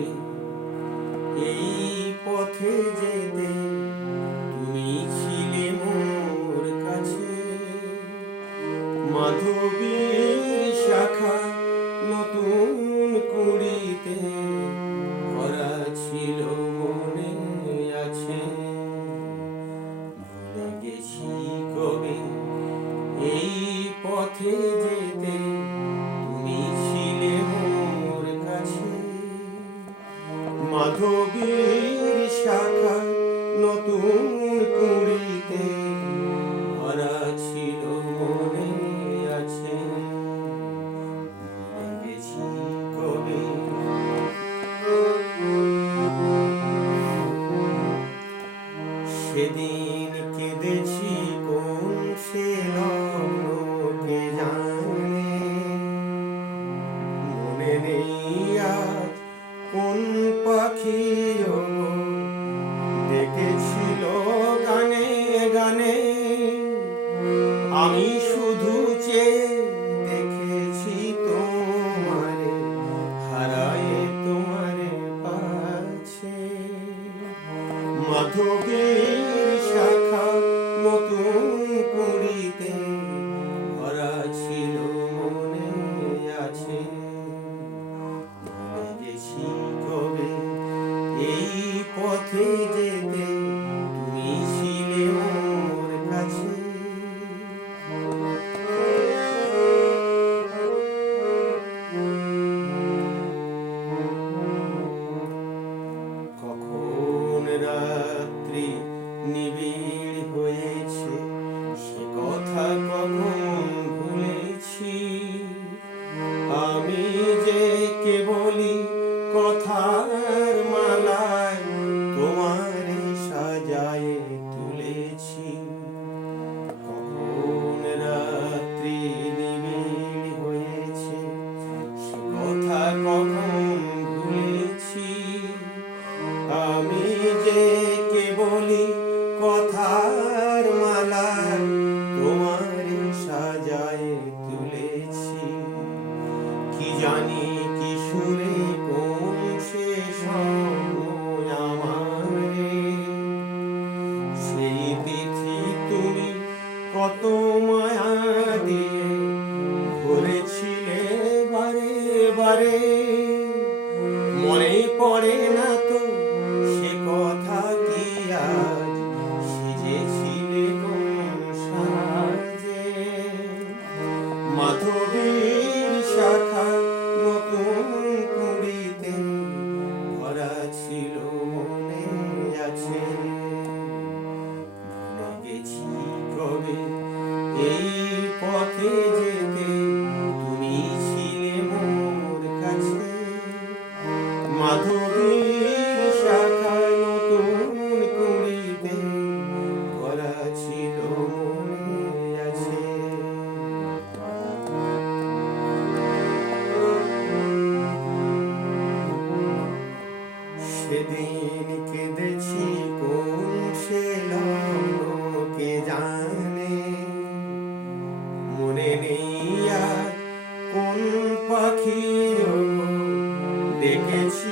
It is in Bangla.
কবে এই পথে যেতে তুমি ছিলে মোর কাছে। মাধবীর শাখা নতুন কুড়িতে ভরা ছিল মনে আছে। ভুলে গেছি কবে এই পথে যেতে তুমি ছিলে মোর কাছে। মাধবীর শাখা নতুন কুড়িতে ভরা ছিল মনে আছে। ভুলে গেছি কবে সেদিন কেঁদেছি কোন সে লগ্নকে জানে। মনে নেই আজ কোন পাখি ডেকেছিল গানে গানে। আমি শুধু চেয়ে দেখেছি তোমারে, হারায়ে তোমারে পাছে। মাধবীর শাখা নতুন কুড়িতে ভরা ছিল মনে আছে। ভুলে গেছি কবে এই পথে যেতে তুমি ছিলে মোর কাছে। কখন রাত্রি নিবিড় হয়েছে সে কথা কখন ভুলেছি। আমি যে কেবলই কথার মালায় তোমারে সাজায়ে তুলেছি। কখন রাত্রি নিবিড় হয়েছে সে কথা কখন ভুলেছি। আমি যে কেবলই কথার মালায় তোমারে সাজায়ে তুলেছি। কি জানি কি সুরে কোন সে স্বপ্ন আমারে। সেই তিথি তুমি কত মায়া দিয়ে ভরেছিলে বারে বারে। মনে পড়ে না তো সে কথা কি আজ সেজেছিলে কোন সাজে। মাধবীর শাখা নতুন কুড়িতে ভরা ছিল মনে আছে। ভুলে গেছি কবে এই পথে যেতে তুমি ছিলে মোর কাছে। মাধবীর শাখা নতুন কুড়িতে ভরা ছিল মনে আছে। সেদিন কেঁদেছি কোন সে লগ্নকে জানে। মনে নেই আর কোন পাখি ডেকেছিল